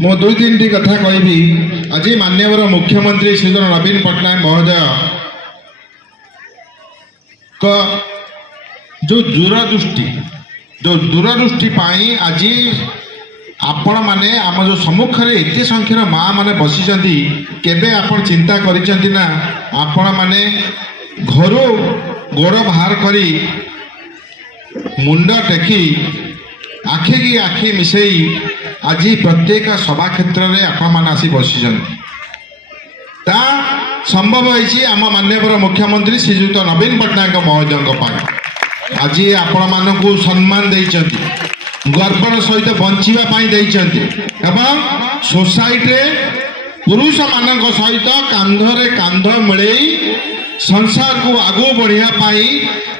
मु दुई तीन टी कथा कहबी। आज माननीय मुख्यमंत्री श्री नवीन पट्टनायक महोदय का जो दूरदृष्टि आज आपण माने आम जो सम्मुख में एत संख्यार माँ मैंने बसी केबे आपण चिंता करिसेंती ना आपण माने घर गोड़ बाहर करी मुंड टेकी आखि की आखि मिसई आज प्रत्येक सभा क्षेत्र में आपण मैंने आसी बसी संभव होती आम माननीय मुख्यमंत्री श्रीजुक्त नवीन पट्टनायक महोदय आज आपण मानू सम्मान देइचंती गर्वर सहित बंचापी सोसाइटी पुरुष मान सहित कांधरे कांध मिले संसार को आगू बढ़ाई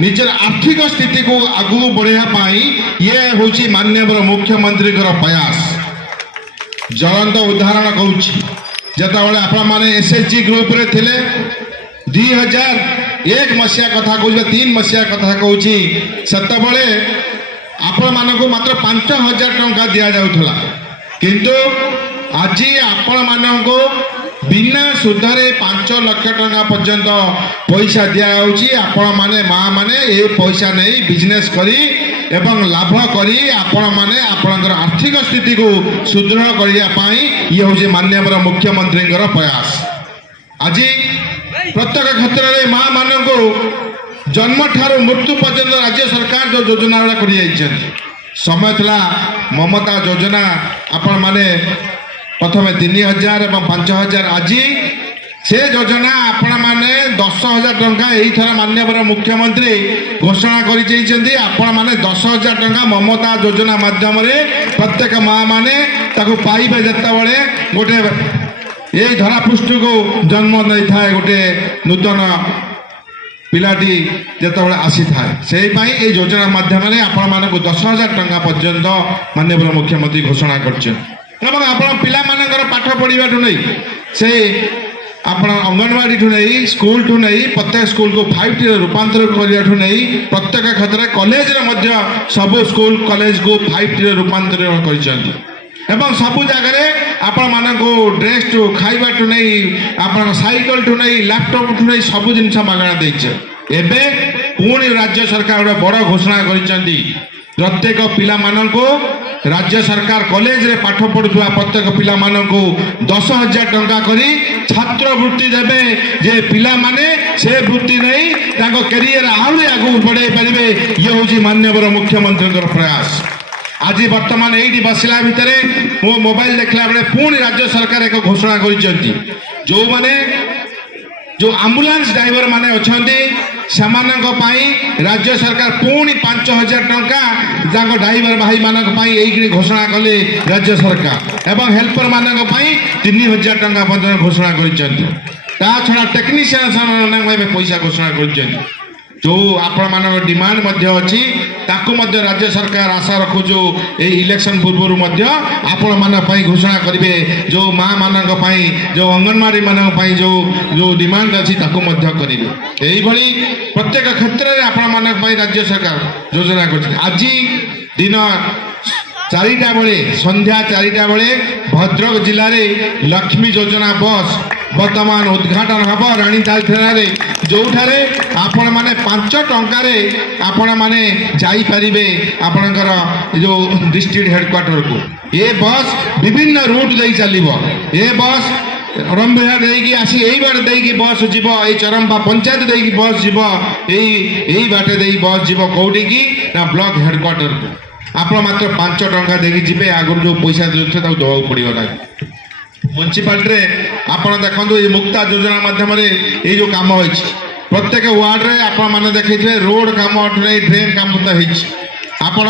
निजर आर्थिक स्थिति को आगू बढ़ाई ये हूँ माननीय मुख्यमंत्री प्रयास। ज्वलंत उदाहरण कहूँ जितेबाला आपण मैंने एसएचजी ग्रुप रे थिले 2001 मसीहा कथा कहूँ 3 मसीहा कथा कहूँ सेतबले आपण मानक मात्र 5,000 टंका दि जाउथला किंतु आज आपण मानक बिना सुधरे 5 लाख टंका पर्यंत पैसा दि जाउची। आपण माने माँ माने ए पैसा नहीं बिजनेस करी एवं लाभ करी आपण माने आपणकर आर्थिक स्थिति को सुदृढ़ करिया पाई ये हूँ माननीय मुख्यमंत्री प्रयास। आज प्रत्येक क्षेत्र में माँ मानक जन्म ठार मृत्यु पर्यंत राज्य सरकार जो योजना गुड़ा कर समय था ममता योजना आपण माने प्रथम 3,000 और 5,000 आज से योजना आपण माने 10,000 टंका यही थर माननीय मुख्यमंत्री घोषणा कर आपण माने 10,000 टंका ममता योजना माध्यम प्रत्येक माँ माने ताको पाइबे जत्ता बड़े गोटे यही धरापृष्ठ को जन्म नहीं था गोटे नूतन पिलाटी जिते आसी थाए से योजना माध्यम आपण मानक 10,000 टंका पर्यंत माननीय मुख्यमंत्री घोषणा कर पिला पाठ पढ़ा नहीं से आपण अंगनवाड़ी ठू नहीं स्कूल ठू नहीं प्रत्येक स्कूल को 5T रूपांतर करने नहीं प्रत्येक क्षेत्र में कॉलेज सब स्कूल कॉलेज को 5T रूपांतर कर सबू जगह आपण मानक ड्रेस टू खाइबा टू नहीं आपण साइकिल टू नहीं लैपटॉप टू नहीं सब जिन मागणा देबे पुणी राज्य सरकार गोटे बड़ घोषणा कर प्रत्येक पिला मानको राज्य सरकार कॉलेज रे पाठ पढ़ुवा प्रत्येक पिला मानको 10,000 टंका करी छात्रवृत्ति देवे जे पिला माने से वृत्ति नहीं ताको कैरियर आहुरी आगू बढ़ाई पारे ये हूँ माननीय मुख्यमंत्री प्रयास। आज बर्तमान यही बसला भितर मो मोबाइल देखला बेले पुणी राज्य सरकार एक घोषणा कर जो माने जो एम्बुलेंस ड्राइवर माने अच्छे राज्य सरकार पुणी 5,000 टंका ड्राइवर भाई मानक यही घोषणा कले राज्य सरकार एवं हेल्पर मानक 3,000 टंका पर्यटन घोषणा कर छड़ा टेक्नीशियन पैसा घोषणा कर जो आपण मान डिमांड अच्छी राज्य सरकार आशा रखु जो इलेक्शन पूर्व आपण मान घोषणा करेंगे जो माँ मान जो अंगनवाड़ी मान जो जो डिमांड अच्छी करेंगे यही प्रत्येक क्षेत्र में आपण मान राज्य सरकार योजना कर आज दिन 4टा बेले संध्या 4टा बेले भद्रक जिले में लक्ष्मी योजना बस वर्तमान उद्घाटन हम राणीताल थाना जो आपण माने 5 टंकार आपण माने जाई परिबे आपणकर जो डिस्ट्रिक्ट हेडक्वार्टर को ये बस विभिन्न रूट दे चलिबो ये बस रंभेहा देकी आसी यही बाट देकी बस जीव ये चरंपा पंचायत देकी बस जीव यही बाटे दे बस जीव कौटी की ना ब्लॉक हेडक्वार्टर को आप मात्र 5 टंका देकी जीवे आगुरी जो पैसा देते दवाक पड़ेगा म्यूनिसिपालिटी आपड़ देखो ये मुक्ता योजना माध्यम ये जो कम हो प्रत्येक वार्ड रे आपण माने देखिए रोड कम नहीं ड्रेन कम आपण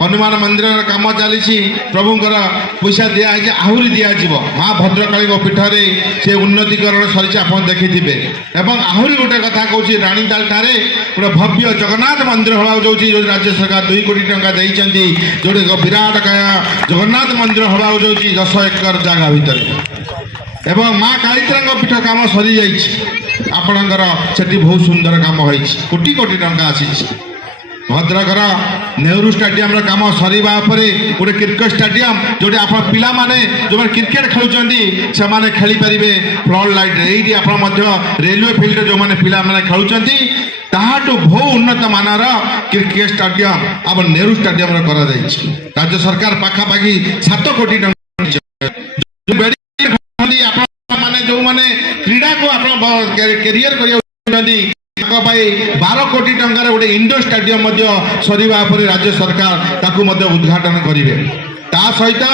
हनुमान मंदिर कम चली प्रभुंर पैसा दिखाई आहरी दिज्व माँ भद्रकाली पीठरे से उन्नतीकरण सरी आप देखिथे एवं आहरी गोटे कथा कौन राणीताल ठारे गोटे भव्य जगन्नाथ मंदिर हवा जो राज्य सरकार 2 कोटी टंका देती जोटे विराट काया जगन्नाथ मंदिर हवा जो 10 एकर जगह भितर एवं माँ कालीतर पीठ कम सरी जापणकर से बहुत सुंदर कम हो कोटी कोटी टंका आसी ଭଦ୍ରକର ନେହେରୁ ଷ୍ଟାଡିୟମର କାମ ସରିବା ପରେ ଗୋଟେ କ୍ରିକେଟ ଷ୍ଟାଡିୟମ ଯୋଉଠି ଆପଣ ପିଲାମାନେ ଯେଉଁମାନେ କ୍ରିକେଟ ଖେଳୁଛନ୍ତି ସେମାନେ ଖେଳିପାରିବେ ଫ୍ଲଡ୍ ଲାଇଟ୍ରେ। ଏଇଠି ଆପଣ ମଧ୍ୟ ରେଲୱେ ଫିଲ୍ଡରେ ଯେଉଁମାନେ ପିଲାମାନେ ଖେଳୁଛନ୍ତି ତାହାଠୁ ବହୁ ଉନ୍ନତ ମାନର କ୍ରିକେଟ ଷ୍ଟାଡିୟମ ଆମ ନେହେରୁ ଷ୍ଟାଡିୟମରେ କରାଯାଇଛି। ରାଜ୍ୟ ସରକାର ପାଖାପାଖି 7 କୋଟି ଟଙ୍କା ଆପଣମାନେ ଯେଉଁମାନେ କ୍ରୀଡ଼ାକୁ ଆପଣ କ୍ୟାରିୟର କରିବାକୁ ଚାହୁଁଛନ୍ତି ତାଙ୍କ ପାଇଁ 12 କୋଟି ଟଙ୍କାର ଗୋଟେ ଇଣ୍ଡୋର ଷ୍ଟାଡିୟମ ମଧ୍ୟ ସରିବା ପରେ ରାଜ୍ୟ ସରକାର ତାକୁ ମଧ୍ୟ ଉଦ୍ଘାଟନ କରିବେ। ତା ସହିତ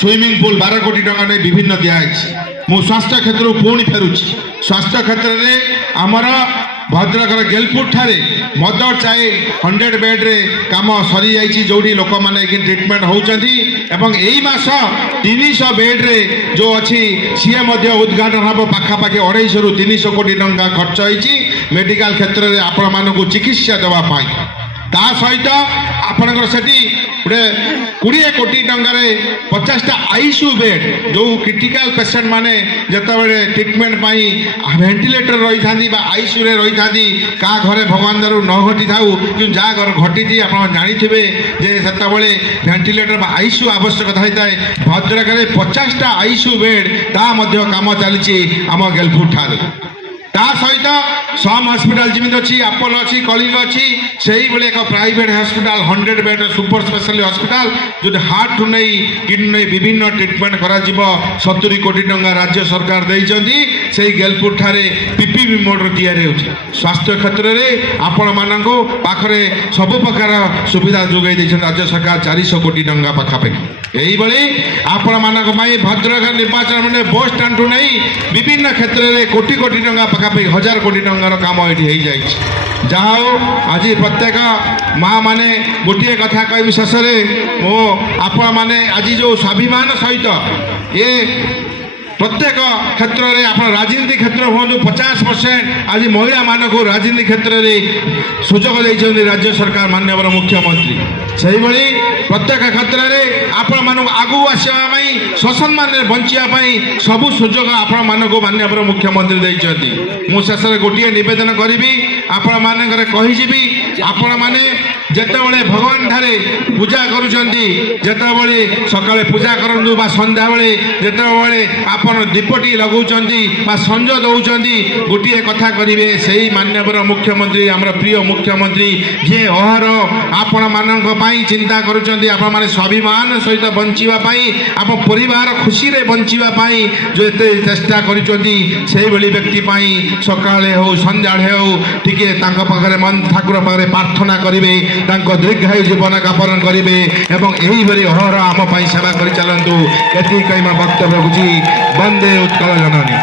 ସୁଇମିଂ ପୁଲ 12 କୋଟି ଟଙ୍କା ନେଇ ବିଭିନ୍ନ ଦିଆଯାଇଛି। ମୁଁ ସ୍ୱାସ୍ଥ୍ୟ କ୍ଷେତ୍ରକୁ ପୁଣି ଫେରୁଛି। ସ୍ୱାସ୍ଥ୍ୟ କ୍ଷେତ୍ରରେ ଆମର ଭଦ୍ରକର ଗେଲପୁର ଠାରେ ମଦର ଚାଇଲ୍ଡ 100 ବେଡ୍ରେ କାମ ସରିଯାଇଛି ଯେଉଁଠି ଲୋକମାନେ ଟ୍ରିଟମେଣ୍ଟ ହେଉଛନ୍ତି ଏବଂ ଏଇ ମାସ 300 ବେଡ୍ରେ ଯେଉଁ ଅଛି ସିଏ ମଧ୍ୟ ଉଦ୍ଘାଟନ ହେବ। ପାଖାପାଖି 250ରୁ 300 କୋଟି ଟଙ୍କା ଖର୍ଚ୍ଚ ହେଇଛି ମେଡିକାଲ କ୍ଷେତ୍ରରେ ଆପଣମାନଙ୍କୁ ଚିକିତ୍ସା ଦେବା ପାଇଁ। ତା ସହିତ ଆପଣଙ୍କର ସେଠି ଗୋଟେ 20 କୋଟି ଟଙ୍କାରେ 50ଟା ଆଇସିୟୁ ବେଡ୍ ଯେଉଁ କ୍ରିଟିକାଲ ପେସେଣ୍ଟ ମାନେ ଯେତେବେଳେ ଟ୍ରିଟମେଣ୍ଟ ପାଇଁ ଭେଣ୍ଟିଲେଟର ରହିଥାନ୍ତି ବା ଆଇସିୟୁରେ ରହିଥାନ୍ତି କାହା ଘରେ ଭଗବାନ ଦାରୁ ନ ଘଟିଥାଉ କିନ୍ତୁ ଯାହା ଘର ଘଟିଛି ଆପଣ ଜାଣିଥିବେ ଯେ ସେତେବେଳେ ଭେଣ୍ଟିଲେଟର ବା ଆଇସିୟୁ ଆବଶ୍ୟକତା ହୋଇଥାଏ। ଭଦ୍ରକରେ 50ଟା ଆଇସିୟୁ ବେଡ୍ ତାହା ମଧ୍ୟ କାମ ଚାଲିଛି ଆମ ଗେଲପୁର ଠାରେ। ତା ସହିତ ସମ୍ ହସ୍ପିଟାଲ ଯେମିତି ଅଛି ଆପୋଲୋ ଅଛି କଳିଙ୍ଗ ଅଛି ସେଇଭଳି ଏକ private hospital 100 bed super speciality hospital ଯେଉଁଠି ହାର୍ଟଠୁ ନେଇ କିଡନୀ ନେଇ ବିଭିନ୍ନ ଟ୍ରିଟମେଣ୍ଟ କରାଯିବ। 70 କୋଟି ଟଙ୍କା ରାଜ୍ୟ ସରକାର ଦେଇଛନ୍ତି। ସେଇ ଗେଲପୁର ଠାରେ ପିପିପି ମୋଡରେ ତିଆରି ହେଉଛି। ସ୍ୱାସ୍ଥ୍ୟ କ୍ଷେତ୍ରରେ ଆପଣମାନଙ୍କୁ ପାଖରେ ସବୁ ପ୍ରକାର ସୁବିଧା ଯୋଗାଇ ଦେଇଛନ୍ତି ରାଜ୍ୟ ସରକାର 400 କୋଟି ଟଙ୍କା ପାଖାପାଖି। এইভাবে আপনার ভদ্রক নির্বাচন মন্ডলী বস স্টাণ্ড নেই বিভিন্ন ক্ষেত্রে কোটি কোটি টাকা পাখাপাখি 1000 কোটি টাকার কাম এটি হয়ে যাই। যা হোক আজ প্রত্যেক মা মানে গোটিয়ে কথা কবি শেষে ও আপন মানে আজ যে স্বাভিমান সহিত এ প্রত্যেক ক্ষেত্রে আপনার রাজনীতি ক্ষেত্র হুম 50% আজ মহিলা মানুষ রাজনীতি ক্ষেত্রে সুযোগ দিয়েছেন রাজ্য সরকার মাননীয় মুখ্যমন্ত্রী। সেইভাবে প্রত্যেক ক্ষেত্রে আপন মানুষ আগু আসা সসম্মানে বঞ্চা সবু সুযোগ আপন মানুষ মাননীয় মুখ্যমন্ত্রী দিয়েছেন। মু শেষে গোটিয়ে নিবেদন করবি আপন মানকরে কহিଯିବି আপন মানে যেতবে ভগবান ধারে পূজা করছেন যেতবে সকালে পূজা করতু বা সন্ধ্যাবেলে যেতবে আপন দীপটি লগাউছেন বা সঞ্জ দৌঁছেন গোটিয়ে কথা করবে সেই মাননীয় মুখ্যমন্ত্রী আমার প্রিয় মুখ্যমন্ত্রী যে অহরহ আপন মানক চিন্তা করছেন আপন মানে স্বাভিমান সহিত বঞ্চিবা আপন পরিবার খুশিরে বঞ্চিবা যেতে চেষ্টা করছেন সেইভাবে ব্যক্তি সকালে হোক সন্ধ্যাড়ে হোক টিকে তাঙ্ক পাখে মন ঠাকুর পাখে প্রার্থনা করবে তাঙ্ক দীর্ঘায়ু জীবন যাপন করবে এবং এইভাবে অহরহ আম সেবা করে চালু। এটি কই বক্তব্য রখুছি। বন্দে উৎকল জননী।